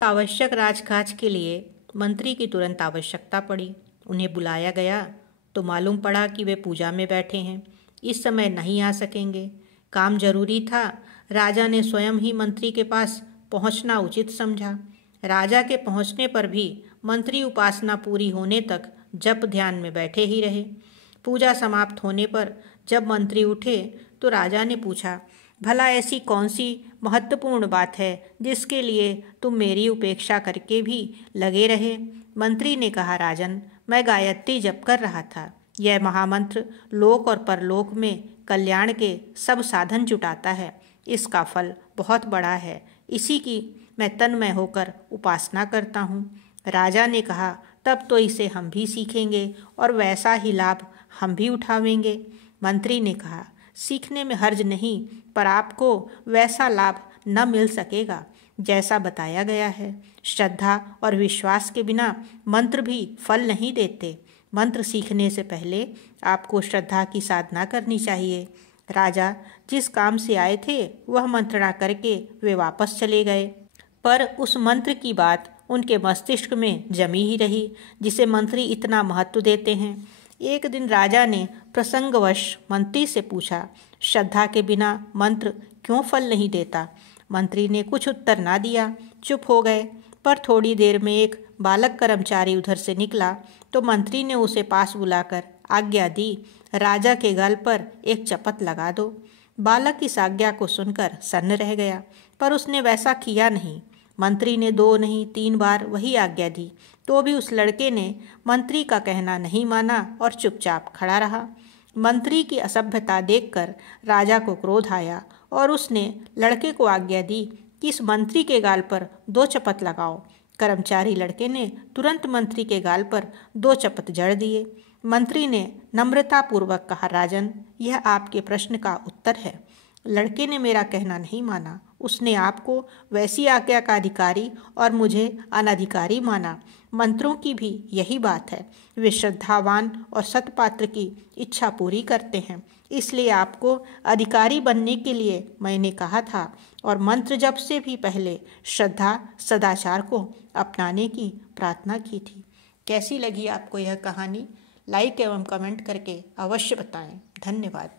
आवश्यक राजकाज के लिए मंत्री की तुरंत आवश्यकता पड़ी। उन्हें बुलाया गया तो मालूम पड़ा कि वे पूजा में बैठे हैं, इस समय नहीं आ सकेंगे। काम जरूरी था। राजा ने स्वयं ही मंत्री के पास पहुंचना उचित समझा। राजा के पहुंचने पर भी मंत्री उपासना पूरी होने तक जप ध्यान में बैठे ही रहे। पूजा समाप्त होने पर जब मंत्री उठे तो राजा ने पूछा, भला ऐसी कौन सी महत्वपूर्ण बात है जिसके लिए तुम मेरी उपेक्षा करके भी लगे रहे? मंत्री ने कहा, राजन, मैं गायत्री जप कर रहा था। यह महामंत्र लोक और परलोक में कल्याण के सब साधन जुटाता है। इसका फल बहुत बड़ा है। इसी की मैं तन्मय होकर उपासना करता हूँ। राजा ने कहा, तब तो इसे हम भी सीखेंगे और वैसा ही लाभ हम भी उठावेंगे। मंत्री ने कहा, सीखने में हर्ज नहीं, पर आपको वैसा लाभ न मिल सकेगा जैसा बताया गया है। श्रद्धा और विश्वास के बिना मंत्र भी फल नहीं देते। मंत्र सीखने से पहले आपको श्रद्धा की साधना करनी चाहिए। राजा जिस काम से आए थे वह मंत्रणा करके वे वापस चले गए, पर उस मंत्र की बात उनके मस्तिष्क में जमी ही रही जिसे मंत्री इतना महत्व देते हैं। एक दिन राजा ने प्रसंगवश मंत्री से पूछा, श्रद्धा के बिना मंत्र क्यों फल नहीं देता? मंत्री ने कुछ उत्तर ना दिया, चुप हो गए। पर थोड़ी देर में एक बालक कर्मचारी उधर से निकला तो मंत्री ने उसे पास बुलाकर आज्ञा दी, राजा के गल पर एक चपत लगा दो। बालक इस आज्ञा को सुनकर सन्न रह गया, पर उसने वैसा किया नहीं। मंत्री ने 2 नहीं 3 बार वही आज्ञा दी, तो भी उस लड़के ने मंत्री का कहना नहीं माना और चुपचाप खड़ा रहा। मंत्री की असभ्यता देखकर राजा को क्रोध आया और उसने लड़के को आज्ञा दी कि इस मंत्री के गाल पर 2 चपत लगाओ। कर्मचारी लड़के ने तुरंत मंत्री के गाल पर 2 चपत जड़ दिए। मंत्री ने नम्रतापूर्वक कहा, राजन, यह आपके प्रश्न का उत्तर है। लड़के ने मेरा कहना नहीं माना। उसने आपको वैसी आज्ञा का अधिकारी और मुझे अनधिकारी माना। मंत्रों की भी यही बात है। वे श्रद्धावान और सत्पात्र की इच्छा पूरी करते हैं। इसलिए आपको अधिकारी बनने के लिए मैंने कहा था और मंत्र जप से भी पहले श्रद्धा सदाचार को अपनाने की प्रार्थना की थी। कैसी लगी आपको यह कहानी? लाइक एवं कमेंट करके अवश्य बताएं। धन्यवाद।